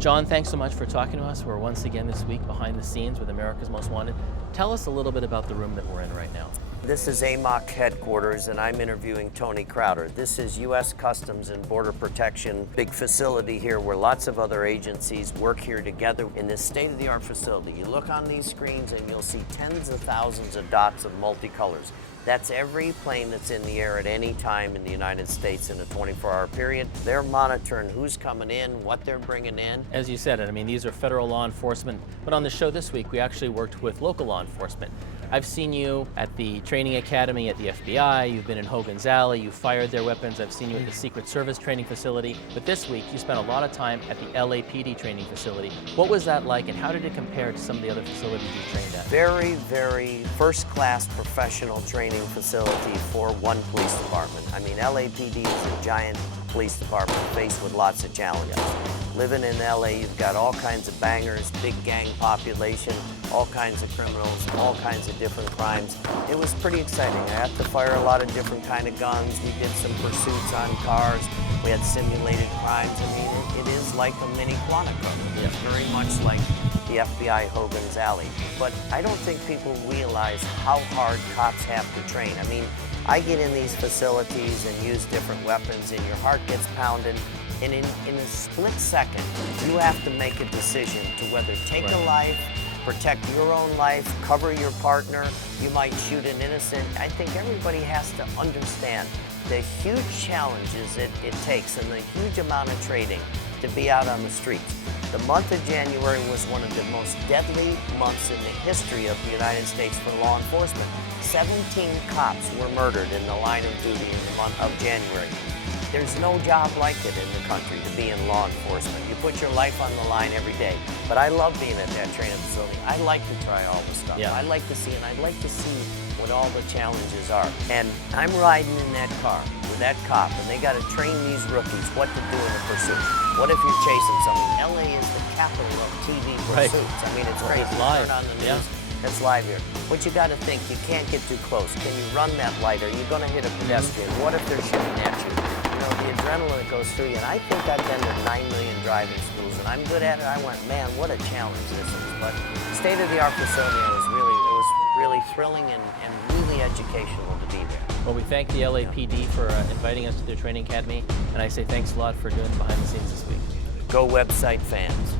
John, thanks so much for talking to us. We're once again this week behind the scenes with America's Most Wanted. Tell us a little bit about the room that we're in right now. This is AMOC headquarters, and I'm interviewing Tony Crowder. This is U.S. Customs and Border Protection, big facility here where lots of other agencies work here together in this state-of-the-art facility. You look on these screens and you'll see tens of thousands of dots of multicolors. That's every plane that's in the air at any time in the United States in a 24-hour period. They're monitoring who's coming in, what they're bringing in. As you said, I mean, these are federal law enforcement, but on the show this week, we actually worked with local law enforcement. I've seen you at the training academy at the FBI, you've been in Hogan's Alley, you fired their weapons, I've seen you at the Secret Service training facility, but this week you spent a lot of time at the LAPD training facility. What was that like, and how did it compare to some of the other facilities you trained at? Very, very first-class professional training facility for one police department. I mean, LAPD is a giant police department faced with lots of challenges. Living in LA, you've got all kinds of bangers, big gang population, all kinds of criminals, all kinds of different crimes. It was pretty exciting. I had to fire a lot of different kind of guns. We did some pursuits on cars. We had simulated crimes. I mean, it is like a mini Quantico. It's very much like the FBI Hogan's Alley. But I don't think people realize how hard cops have to train. I mean, I get in these facilities and use different weapons and your heart gets pounding. And in a split second, you have to make a decision to whether take a life, protect your own life, cover your partner, you might shoot an innocent. I think everybody has to understand the huge challenges it takes and the huge amount of training to be out on the streets. The month of January was one of the most deadly months in the history of the United States for law enforcement. 17 cops were murdered in the line of duty in the month of January. There's no job like it in the country to be in law enforcement. You put your life on the line every day. But I love being at that training facility. I like to try all the stuff. I like to see, and I'd like to see what all the challenges are. And I'm riding in that car with that cop, and they got to train these rookies what to do in a pursuit. What if you're chasing someone? LA is the capital of TV pursuits. I mean, it's crazy. It's live. Turn on the news. That's live here. But you got to think, you can't get too close. Can you run that light? Are you going to hit a pedestrian? What if they're shooting at you? You know, the adrenaline that goes through you. And I think I've been to 9 million driving schools, and I'm good at it. I went, man, what a challenge this is. But state-of-the-art facility, it was really thrilling and really educational to be there. Well, we thank the LAPD for inviting us to their training academy, and I say thanks a lot for doing behind the scenes this week. Go website fans.